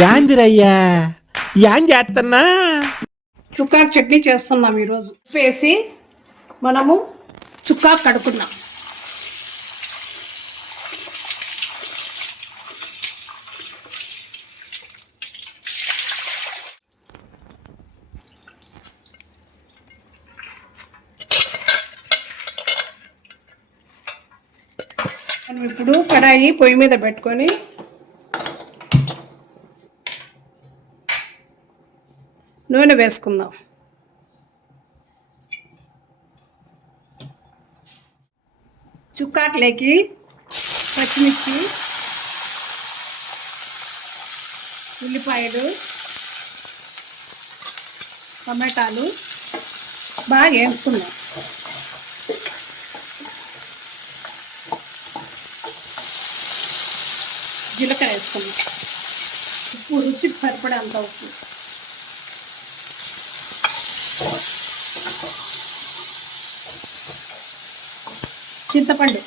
యాందిరయ్యా యాం చేస్తున్నా చుక్కాకు చట్నీ చేస్తున్నాం ఈరోజు. వేసి మనము చుక్కాకు కడుక్కున్నాం. మనం ఇప్పుడు కడాయి పొయ్యి మీద పెట్టుకొని నూనె వేసుకుందాం. చుక్కాట్లేకి పచ్చిమిర్చి, ఉల్లిపాయలు, టమాటాలు బాగా వేసుకుందాం. జీలకర్ర వేసుకుందాం. ఉప్పు రుచికి సరిపడేంత ఉప్పు. చింతపండు,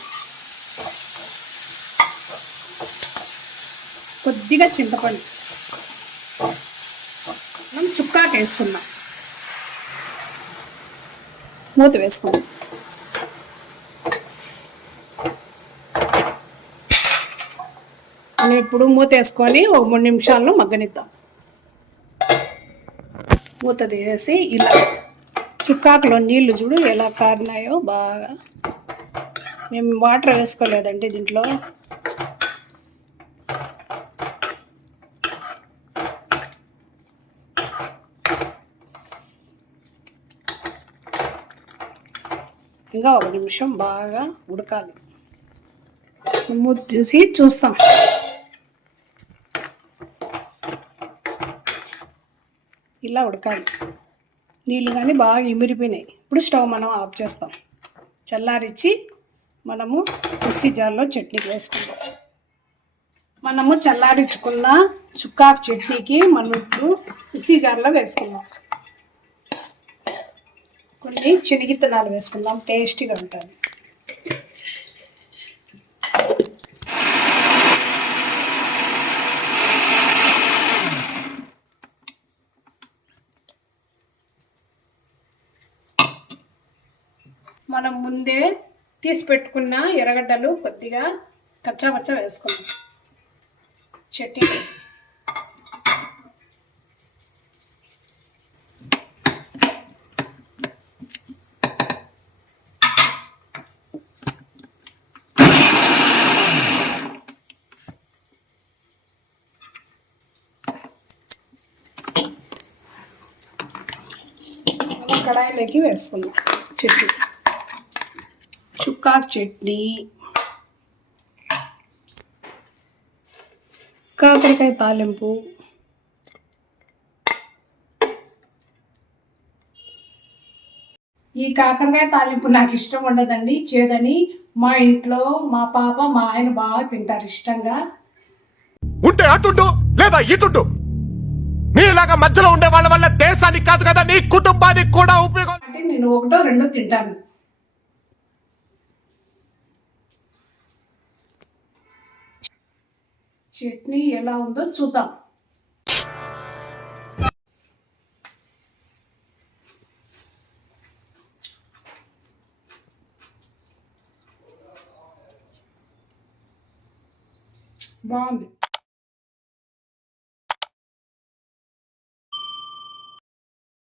కొద్దిగా చింతపండు. మనం చుక్కాకు వేసుకుందాం. మూత వేసుకుందాం. మనం ఇప్పుడు మూత వేసుకొని ఒక 3 నిమిషాలను మగ్గనిద్దాం. మూత తీసేసి ఇలా చుక్కాకులో నీళ్లు చూడు ఎలా కారినాయో బాగా. మేము వాటర్ వేసుకోలేదండి దీంట్లో. ఇంకా 1 నిమిషం బాగా ఉడకాలి. మూత తీసి చూస్తాం. ఇలా ఉడకాలి. నీళ్ళు కానీ బాగా ఇమిరిపోయినాయి. ఇప్పుడు స్టవ్ మనం ఆఫ్ చేస్తాం. చల్లారిచ్చి మనము మిక్సీ జార్లో చట్నీకి వేసుకుంటాం. మనము చల్లారించుకున్న చుక్కాకు చట్నీకి మనం ఇప్పుడు మిక్సీ జార్లో వేసుకుందాం. కొన్ని శనగిత్తనాలు వేసుకుందాం, టేస్టీగా ఉంటుంది. మనం ముందే తీసి పెట్టుకున్న ఎర్రగడ్డలు కొద్దిగా కచ్చాపచ్చా వేసుకుందాం. చట్నీ కడాయిలోకి వేసుకుందాం. చట్నీ, చుక్కాకు చట్నీ, కాకరకాయ తాలింపు, ఈ కాకరకాయ తాలింపు నాకు ఇష్టం ఉండదండి, చేదని. మా ఇంట్లో మా పాప మా ఆయన బాగా తింటారు ఇష్టంగా. ఉంటే అటుండు లేదా ఇటుండు. నీలాగా మధ్యలో ఉండే వాళ్ళ వల్ల దేశానికి కాదు కదా నీ కుటుంబానికి కూడా ఉపయోగం. అంటే నేను 1, 2 తింటాను. చట్నీ ఎలా ఉందో చూద్దాం. బాగుంది.